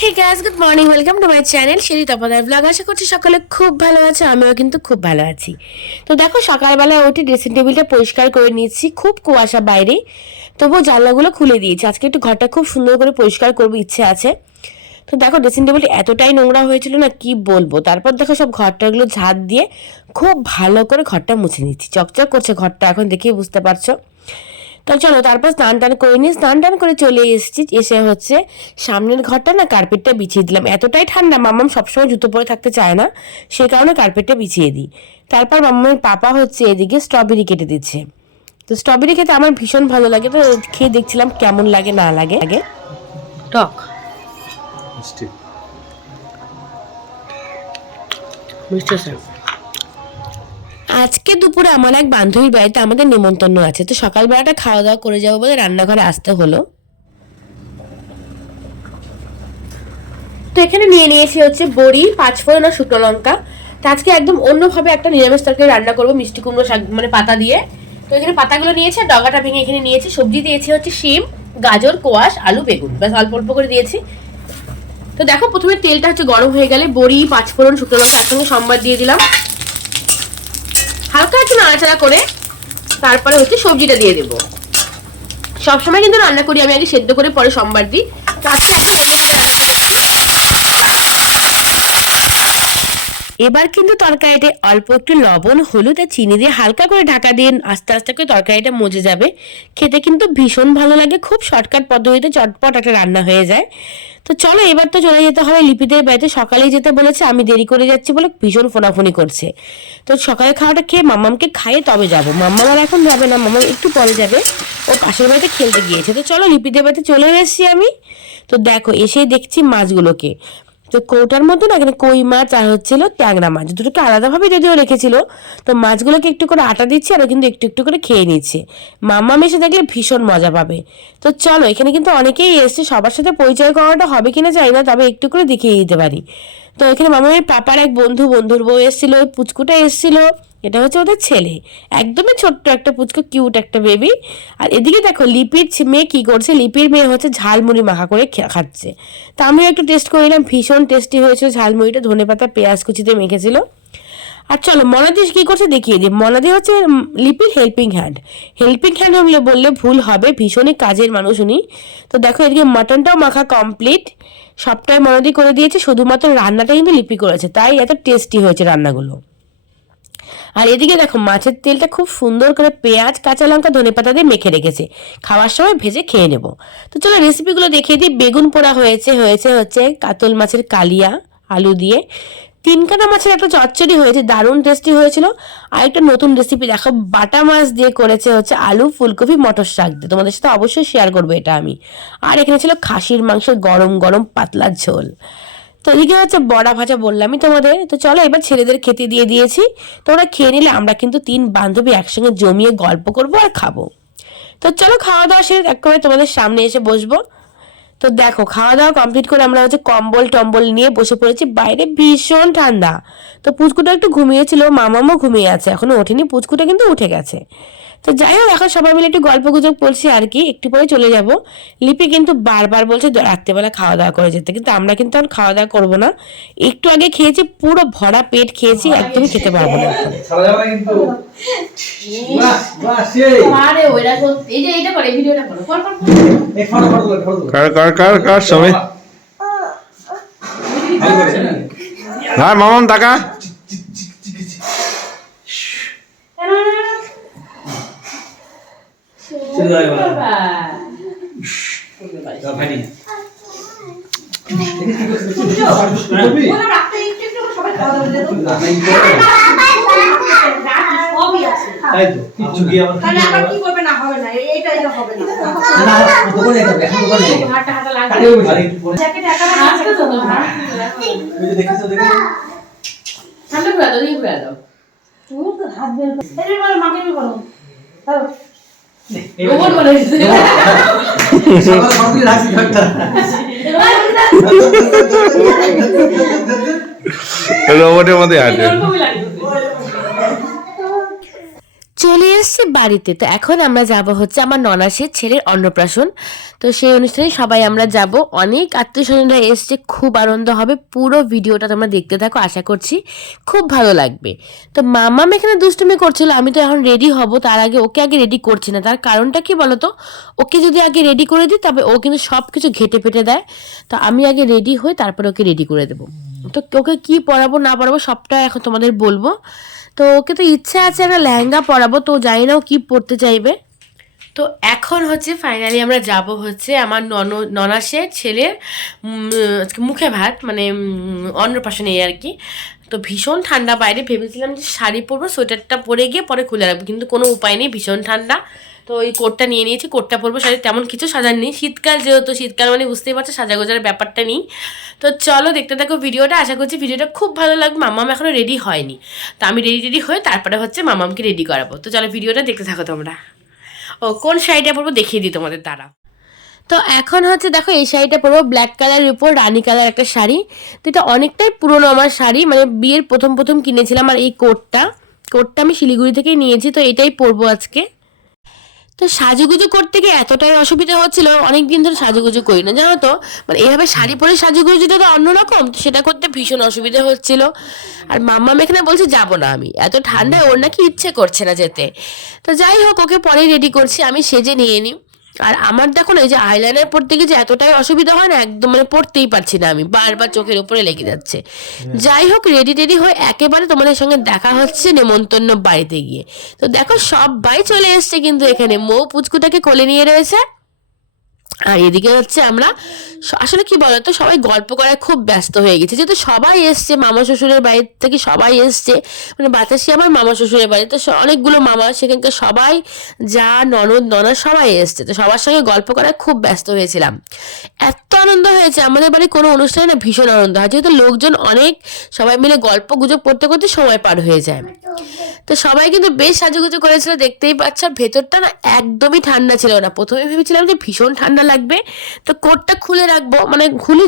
Hey guys, good morning, welcome to my channel Shiri Tapadar vlog. আশা করছি সকালে খুব ভালো আছে, আমিও কিন্তু খুব ভালো আছি। তো দেখো, সকালবেলা উঠে ড্রেসিং টেবিলটা পরিষ্কার করে নিয়েছি। খুব কুয়াশা বাইরে, তবুও জানলাগুলো খুলে দিয়েছি। আজকে একটু ঘরটা খুব সুন্দর করে পরিষ্কার করবো ইচ্ছে আছে। তো দেখো, ড্রেসিং টেবিলটা এতটাই নোংরা হয়েছিল না, কি বলবো। তারপর দেখো, সব ঘরটাগুলো ঝাড় দিয়ে খুব ভালো করে ঘরটা মুছে নিচ্ছি। চকচক করছে ঘরটা, এখন দেখেই বুঝতে পারছো। তো চলো, তারপর স্নান টান করে নিই। স্নান টান করে চলে এসেছি। এসে হচ্ছে সামনের ঘরটা না কার্পেটটা বিছিয়ে দিলাম। এতটাই ঠান্ডা, মাম্মাম সবসময় জুতো পরে থাকতে চায় না, সে কারণে কার্পেটটা বিছিয়ে দিই। তারপর মাম্মামের পাপা হচ্ছে এদিকে স্ট্রবেরি কেটে দিচ্ছে। তো স্ট্রবেরি খেতে আমার ভীষণ ভালো লাগে, তো খেয়ে দেখছিলাম কেমন লাগে না লাগে। টক মিষ্টি মিষ্টি স্যার। আজকে দুপুরে আমার এক বান্ধবীর বাড়িতে আমাদের নিমন্ত্রণ আছে, তো সকালবেলাটা খাওয়া দাওয়া করে যাবো বলে রান্নাঘরে আসতে হলো। তো এখানে নিয়ে নিয়েছি হচ্ছে বড়ি, পাঁচফোড়ন আর শুকনো লঙ্কা। তো আজকে একদম অন্যভাবে একটা নিরামিষ তরকারি রান্না করবো, মিষ্টি কুমড়ো শাক মানে পাতা দিয়ে। তো এখানে পাতাগুলো নিয়েছি, ডগাটা ভেঙে এখানে নিয়েছি। সবজি দিয়েছি হচ্ছে শিম, গাজর, কোয়াশ, আলু, বেগুন, ব্যাস অল্প অল্প করে দিয়েছি। তো দেখো, প্রথমে তেলটা হচ্ছে গরম হয়ে গেলে বড়ি, পাঁচফোড়ন, শুকনো লঙ্কা একসঙ্গে সম্বার দিয়ে দিলাম, হালকা একটু নাড়াচাড়া করে। তারপরে হচ্ছে সবজিটা দিয়ে দেবো। সবসময় কিন্তু রান্না করি আমি আগে সেদ্ধ করে পরে সম্বার দিই। তো আজকে একদম অন্যভাবে রান্না করছি। এবার কিন্তু তরকারিতে অল্প একটু লবণ, হলুদ আর চিনি দিয়ে হালকা করে ঢাকা দিয়ে আস্তে আস্তে করে তরকারিটা মজে যাবে। খেতে কিন্তু ভীষণ ভালো লাগে, খুব শর্টকাট পদ্ধতিতে চটপট একটা রান্না হয়ে যায়। তো চলো, এবার তো চলে যেতে হবে লিপিদের বাড়িতে। সকালেই যেতে বলেছে, আমি দেরি করে যাচ্ছি বলে ভীষণ ফোনাফোনি করছে। তো সকালে খাওয়াটা খেয়ে মাম্মামকে খাইয়ে তবে যাবো। মাম্মাম আর এখন যাবে না, মাম্মাম একটু পরে যাবে, ও পাশের বাড়িতে খেলতে গিয়েছে। তো চলো, লিপিদের বাড়িতে চলে এসেছি আমি। তো দেখো, এসেই দেখছি মাছগুলোকে। তো কৌটার মধ্যে না এখানে কই মাছ আর হচ্ছিল ট্যাংরা মাছ, দুটোকে আলাদাভাবে যদিও রেখেছিল। তো মাছগুলোকে একটু করে আটা দিচ্ছি, আর ও কিন্তু একটু একটু করে খেয়ে নিচ্ছে। মাম্মা এসে দেখলে ভীষণ মজা পাবে। তো চলো, এখানে কিন্তু অনেকেই এসছে, সবার সাথে পরিচয় করাটা হবে কিনা জানি না, তবে একটু করে দেখিয়ে দিতে পারি। তো এখানে মামামের পাপার এক বন্ধুর বউ এসেছিল, ওই পুচকুটা এসেছিল। এটা হচ্ছে ওদের ছেলে, একদমই ছোট্ট একটা পুচকু, কিউট একটা বেবি। আর এদিকে দেখো, লিপির মেয়ে কি করছে। লিপির মেয়ে হচ্ছে ঝালমুড়ি মাখা করে খাচ্ছে। তা আমিও একটু টেস্ট করে নিলাম, ভীষণ টেস্টি হয়েছিল ঝালমুড়িটা। ধনেপাতা পেঁয়াজ কুচিতে মেখেছিল। আর চলো, মনাদি কি করছে দেখিয়ে দিই। মনাদি হচ্ছে লিপির হেল্পিং হ্যান্ড। হেল্পিং হ্যান্ড হলে বললে ভুল হবে, ভীষণই কাজের মানুষ উনি। তো দেখো, এদিকে মাটনটাও মাখা কমপ্লিট, সবটাই মনাদি করে দিয়েছে, শুধুমাত্র রান্নাটা কিন্তু লিপি করেছে, তাই এত টেস্টি হয়েছে রান্নাগুলো। আর এদিকে দেখো, মাছের তেলটা খুব সুন্দর করে পেঁয়াজ, কাঁচা লঙ্কা, ধনেপাতা দিয়ে মেখে রেখেছে, খাওয়ার সময় ভেজে খেয়ে নেব। তো চলো রেসিপিগুলো দেখিয়ে দিই। বেগুন পোড়া হচ্ছে কাতল মাছের কালিয়া আলু দিয়ে। তিনকাটা মাছের একটা চচ্চড়ি হয়েছে, দারুণ টেস্টি হয়েছিল। আর একটা নতুন রেসিপি দেখো, বাটা মাছ দিয়ে করেছে হচ্ছে আলু, ফুলকপি, মটর শাক দিয়ে। তোমাদের সাথে অবশ্যই শেয়ার করবো এটা আমি। আর এখানে ছিল খাসির মাংসের গরম গরম পাতলা ঝোল। তো এদিকে হচ্ছে বড়া ভাজা বললামই তোমাদের। তো চলো, এবার ছেলেদের খেতে দিয়ে দিয়েছি। তোমরা খেয়ে নিলে আমরা কিন্তু তিন বান্ধবী একসঙ্গে জমিয়ে গল্প করবো আর খাবো। তো চলো, খাওয়া দাওয়া শেষ, একেবারে তোমাদের সামনে এসে বসবো। তো দেখো, খাওয়া দাওয়া কমপ্লিট করে আমরা হচ্ছে কম্বল টম্বল নিয়ে বসে পড়েছি, বাইরে ভীষণ ঠান্ডা। তো পুচকুটা একটু ঘুমিয়েছিল, মামামও ঘুমিয়ে আছে, এখনো ওঠেনি, পুচকুটা কিন্তু উঠে গেছে। তো যাই হোক, এখন সবাই মিলে একটু গল্প গুজব করছি আর কি, একটু পরে চলে যাব। লিপি কিন্তু বারবার বলছে রাত্রেবেলা খাওয়া দাওয়া করে যেতে, কিন্তু আমরা কিন্তু আর খাওয়া দাওয়া করবো না। একটু আগে খেয়েছি, পুরো ভরা পেট খেয়েছি, একদমই খেতে পারবো না এখন। কার সবাই হ্যাঁ মামাম টাকা রোবটের মধ্যে আছে। চলে এসেছি বাড়িতে। তো এখন আমরা যাব হচ্ছে আমার ননাসের ছেলের অন্নপ্রাশন। তো সেই অনুষ্ঠানে সবাই আমরা যাব, অনেক আত্মীয় স্বজনরা এসছে, খুব আনন্দ হবে। পুরো ভিডিওটা তোমরা দেখতে থাকো, আশা করছি খুব ভালো লাগবে। তো মাম্মাম এখানে দুষ্টুমি করছিল, আমি তো এখন রেডি হব, তার আগে ওকে আগে রেডি করছি না। তার কারণটা কি বলো তো, ওকে যদি আগে রেডি করে দিই তবে ও কিন্তু সব কিছু ঘেটে পেটে দেয়। তো আমি আগে রেডি হই, তারপরে ওকে রেডি করে দেবো। তো ওকে কি পরাবো না পরাবো সবটা এখন তোমাদের বলবো। তো ওকে তো ইচ্ছা আছে একটা লেহেঙ্গা পরাবো, তো জানি না ও কী পরতে চাইবে। তো এখন হচ্ছে ফাইনালি আমরা যাব হচ্ছে আমার ননাসের ছেলের আজকে মুখে ভাত, মানে অন্নপ্রাশন এই আর কি। তো ভীষণ ঠান্ডা বাইরে, ভেবেছিলাম যে শাড়ি পরবো, সোয়েটারটা পরে গিয়ে পরে খুলে রাখবো, কিন্তু কোনো উপায় নেই, ভীষণ ঠান্ডা। তো ওই কোটটা নিয়ে নিয়েছি, কোটটা পরবো, শাড়ি তেমন কিছু সাজার নেই, শীতকাল যেহেতু, শীতকাল মানে বুঝতেই পারছো সাজাগোজার ব্যাপারটা নেই। তো চলো দেখতে থাকো ভিডিওটা, আশা করছি ভিডিওটা খুব ভালো লাগবে। মামাম এখনও রেডি হয়নি, তো আমি রেডি হয়ে তারপরে হচ্ছে মামামকে রেডি করাবো। তো চলো ভিডিওটা দেখতে থাকো তোমরা। ও কোন শাড়িটা পরবো দেখিয়ে দিই তোমাদের দ্বারা। তো এখন হচ্ছে দেখো এই শাড়িটা পরবো, ব্ল্যাক কালারের উপর রানী কালার একটা শাড়ি। তো এটা অনেকটাই পুরনো আমার শাড়ি, মানে বিয়ের প্রথম কিনেছিলাম। আর এই কোটটা আমি শিলিগুড়ি থেকেই নিয়েছি, তো এটাই পরবো আজকে। তো সাজুগুজু করতে গিয়ে এতটাই অসুবিধা হচ্ছিল, অনেকদিন ধরে সাজুগুজু করি না জানো তো, মানে এইভাবে শাড়ি পরে সাজুগুজুটা তো অন্যরকম, তো সেটা করতে ভীষণ অসুবিধা হচ্ছিল। আর মাম্মাম এখানে বলছে যাবো না আমি, এত ঠান্ডায় ওর নাকি ইচ্ছে করছে না যেতে। তো যাই হোক, ওকে পরেই রেডি করছি, আমি সেজে নিয়ে নিই। আর আমার দেখো না, এই যে আইলাইনার পরতে গিয়ে যে এতটাই অসুবিধা হয় না, একদম মানে পড়তেই পারছি না আমি, বারবার চোখের উপরে লেগে যাচ্ছে। যাই হোক, রেডি হয়ে একেবারে তোমাদের সঙ্গে দেখা হচ্ছে নেমন্তন্ন বাড়িতে গিয়ে। তো দেখো সবাই চলে এসছে, কিন্তু এখানে মৌ পুচকুটাকে কোলে নিয়ে রয়েছে। আর এদিকে হচ্ছে আমরা আসলে কি বলতো, সবাই গল্প করায় খুব ব্যস্ত হয়ে গেছে, যেহেতু সবাই এসছে, মামা শ্বশুরের বাড়ি থেকে সবাই এসছে, মানে বাতাসি আমার মামা শ্বশুরের বাড়ি, তো অনেকগুলো মামা, সেখানকার সবাই যা ননদ সবাই এসছে। তো সবার সঙ্গে গল্প করায় খুব ব্যস্ত হয়েছিলাম। এত আনন্দ হয়েছে আমাদের বাড়ি, কোনো অনুষ্ঠানে না ভীষণ আনন্দ হয়, যেহেতু লোকজন অনেক, সবাই মিলে গল্প গুজব করতে করতে সময় পার হয়ে যায়। তো সবাই কিন্তু বেশ সাজুগুজু করেছিল, দেখতেই পাচ্ছ। ভেতরটা না একদমই ঠান্ডা ছিল না, প্রথমে ভেবেছিলাম যে ভীষণ ঠান্ডা লাগবে, তো কোটটা খুলে রাখবো, মানে খুলে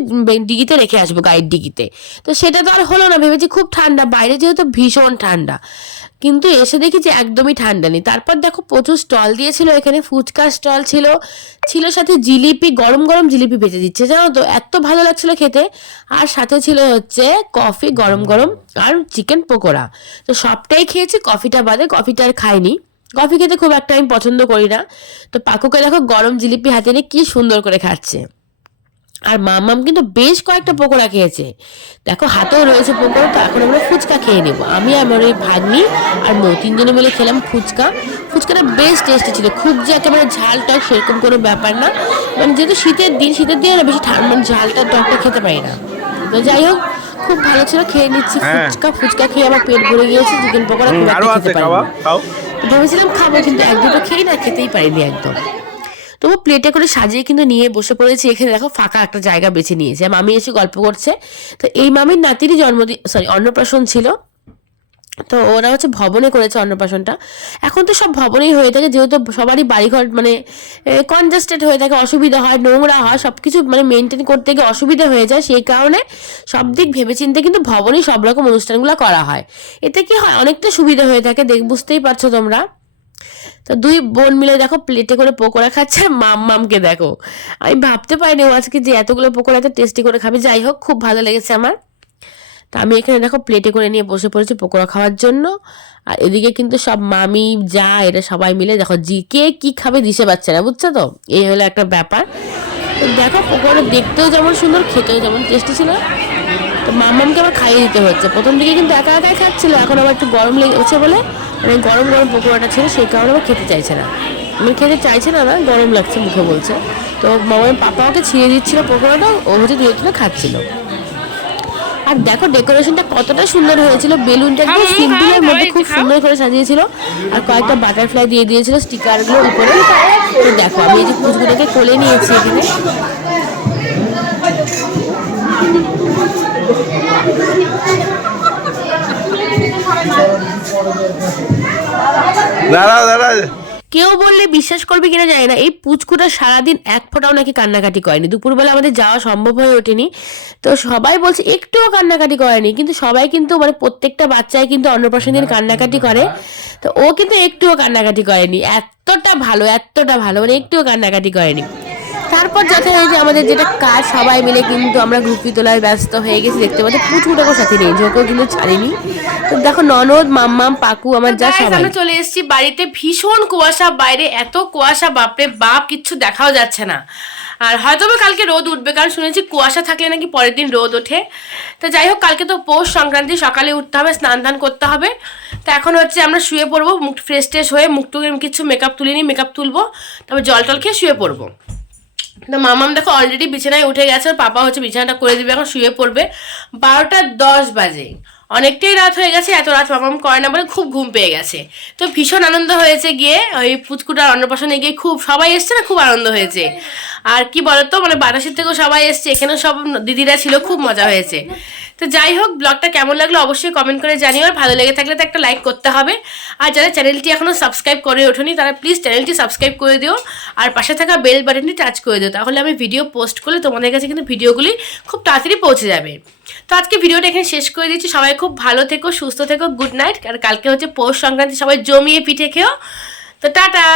ডিগিতে রেখে আসবো, গায়ের ডিগিতে। তো সেটা তো আর হলো না, ভেবেছি খুব ঠান্ডা, বাইরে যেহেতু ভীষণ ঠান্ডা, কিন্তু এসে দেখি যে একদমই ঠান্ডা নেই। তারপর দেখো প্রচুর স্টল দিয়েছিল এখানে, ফুচকা স্টল ছিল সাথে জিলিপি, গরম গরম জিলিপি ভেজে দিচ্ছে জানো তো, এত ভালো লাগছিল খেতে। আর সাথে ছিল হচ্ছে কফি গরম গরম, আর চিকেন পকোড়া। তো সবটাই খেয়েছি, কফিটা বাদে, কফিটা আর খাইনি, কফি খেতে খুব একটা আমি পছন্দ করি না। তো পাকুকে দেখো গরম জিলিপি হাতে নিয়ে কি সুন্দর করে খাচ্ছে। আর মামাম কিন্তু বেশ কয়েকটা পকোড়া খেয়েছে, দেখো হাতেও রয়েছে পকোড়া। তো এখন আমরা ফুচকা খেয়ে নেবো, আমি আমার ওই ভাগ্নি আর মৌ তিনজনে মিলে খেলাম ফুচকাটা বেশ টেস্টি ছিল, খুব যে একেবারে ঝাল টক সেরকম কোনো ব্যাপার না, মানে যেহেতু শীতের দিন না, বেশি মানে ঝালটা টকটা খেতে পারি না। তো যাই হোক, খুব ভালো ছিল, খেয়ে নিচ্ছি ফুচকা খেয়ে আমার পেট ভরে গিয়েছে, চিকেন পকোড়া খুব একটা খেতে পারি না। ভেবেছিলাম খাবো, কিন্তু এক দুটো খেয়ে না খেতেই পারিনি একদম। তবু প্লেটে করে সাজিয়ে কিন্তু নিয়ে বসে পড়েছি। এখানে দেখো ফাঁকা একটা জায়গা বেছে নিয়েছে, মামি এসে গল্প করছে। তো এই মামির নাতিরই অন্নপ্রাশন ছিল, তো ওরা হচ্ছে ভবনে করেছে অন্নপ্রাশনটা। এখন তো সব ভবনেই হয়ে থাকে, যেহেতু সবারই বাড়িঘর মানে কনজাস্টেড হয়ে থাকে, অসুবিধা হয়, নোংরা হয়, সব কিছু মানে মেনটেন করতে গিয়ে অসুবিধা হয়ে যায়, সেই কারণে সব দিক ভেবেচিন্তে কিন্তু ভবনেই সব রকম অনুষ্ঠানগুলো করা হয়। এতে কি হয়, অনেকটা সুবিধা হয়ে থাকে, বুঝতেই পারছো তোমরা। তো দুই বোন মিলে দেখো প্লেটে করে পকোড়া খাচ্ছে, আর মামকে দেখো, আমি ভাবতে পারিনি ও আজকে যে এতগুলো পকোড়া এত টেস্টি করে খাবে। যাই হোক, খুব ভালো লেগেছে আমার। তা আমি এখানে দেখো প্লেটে করে নিয়ে বসে পড়েছি পকোড়া খাওয়ার জন্য। আর এদিকে কিন্তু সব মামি যা এরা সবাই মিলে দেখো কে কি খাবে দিশে পাচ্ছে না, বুঝছো তো, এই হলো একটা ব্যাপার। তো দেখো পকোড়া দেখতেও যেমন সুন্দর, খেতেও যেমন টেস্টি ছিল। তো মামামকে আবার খাইয়ে দিতে হচ্ছে, প্রথম দিকে কিন্তু একা একাই খাচ্ছিল, এখন আবার একটু গরম লেগেছে বলে, মানে গরম গরম পকোড়াটা ছিল, সেই কারণে আবার খেতে চাইছে না, গরম লাগছে মুখে বলছে। তো মামার পাপা ওকে ছিঁড়ে দিচ্ছিল পকোড়াটা, ও হচ্ছে ধীরে ধীরে খাচ্ছিল। আর দেখো ডেকোরেশনটা কতটা সুন্দর হয়েছিল, বেলুনটা একদম সিম্পলের মধ্যে খুব সুন্দর করে সাজিয়েছিল, আর কয়েকটা বাটারফ্লাই দিয়ে দিয়েছিল স্টিকারগুলো উপরে। তো দেখো আমি এই যে পুচকুটাকে কোলে নিয়েছি এখানে। কেউ বললে বিশ্বাস করবে কিনা জানি না, এই পুচকুটা সারাদিন এক ফোঁটাও নাকি কান্নাকাটি করেনি। দুপুরবেলা আমাদের যাওয়া সম্ভব হয়ে ওঠেনি, তো সবাই বলছে একটুও কান্নাকাটি করেনি, কিন্তু সবাই কিন্তু মানে প্রত্যেকটা বাচ্চাই কিন্তু অন্নপ্রাশন দিন কান্নাকাটি করে, তো ও কিন্তু একটুও কান্নাকাটি করেনি। এতটা ভালো মানে একটুও কান্নাকাটি করেনি। তারপর যাতে ওই যে আমাদের যেটা কাজ, সবাই মিলে কিন্তু আমরা গ্রুপি তোলায় ব্যস্ত হয়ে গেছি। দেখতে পাচ্ছি পুচকুটাকেও সাথে নিয়ে ওকেও কিন্তু ছাড়িনি। তো দেখো ননদ, মাম্মাম, পাকু, আমার যা সবাই। আমরা চলে এসেছি বাড়িতে, ভীষণ কুয়াশা বাইরে, এত কুয়াশা বাপরে বাপ, কিচ্ছু দেখাও যাচ্ছে না। আর হয়তো কালকে রোদ উঠবে, কারণ শুনেছি কুয়াশা থাকলে নাকি পরের দিন রোদ ওঠে। তো যাই হোক, কালকে তো পৌষ সংক্রান্তি, সকালে উঠতে হবে, স্নান ধান করতে হবে। তো এখন হচ্ছে আমরা শুয়ে পড়বো, মুখ ফ্রেশ ট্রেশ হয়ে, মুখটুকে কিছু মেকআপ তুলিনি, মেকআপ তুলবো, তারপর জল টল খেয়ে শুয়ে পড়বো। তো মামাম দেখো অলরেডি বিছানায় উঠে গেছে, পাপা হচ্ছে বিছানাটা করে দিবে, এখন শুয়ে পড়বে। 12টা 10 বাজে, অনেকটাই রাত হয়ে গেছে। এত রাত মামাম করে না বলে খুব ঘুম পেয়ে গেছে। তো ভীষণ আনন্দ হয়েছে গিয়ে, ওই পুচকুটার অন্নপ্রাশনে গিয়ে খুব সবাই এসছে না, খুব আনন্দ হয়েছে। আর কি বলতো, মানে বাতাসের থেকেও সবাই এসছে, এখানেও সব দিদিরা ছিল, খুব মজা হয়েছে। তো যাই হোক, ব্লগটা কেমন লাগলো অবশ্যই কমেন্ট করে জানিও, আর ভালো লেগে থাকলে তো একটা লাইক করতে হবে। আর যারা চ্যানেলটি এখনও সাবস্ক্রাইব করে ওঠেনি তারা প্লিজ চ্যানেলটি সাবস্ক্রাইব করে দিও, আর পাশে থাকা বেল বাটনটি টাচ করে দিও, তাহলে আমি ভিডিও পোস্ট করলে তোমাদের কাছে কিন্তু ভিডিওগুলি খুব তাড়াতাড়ি পৌঁছে যাবে। তো আজকে ভিডিওটা এখানে শেষ করে দিচ্ছি। সবাই খুব ভালো থেকো, সুস্থ থেকো, গুড নাইট। আর কালকে হচ্ছে পৌষ সংক্রান্তি, সবাই জমিয়ে পিঠে খেও। তো টাটা।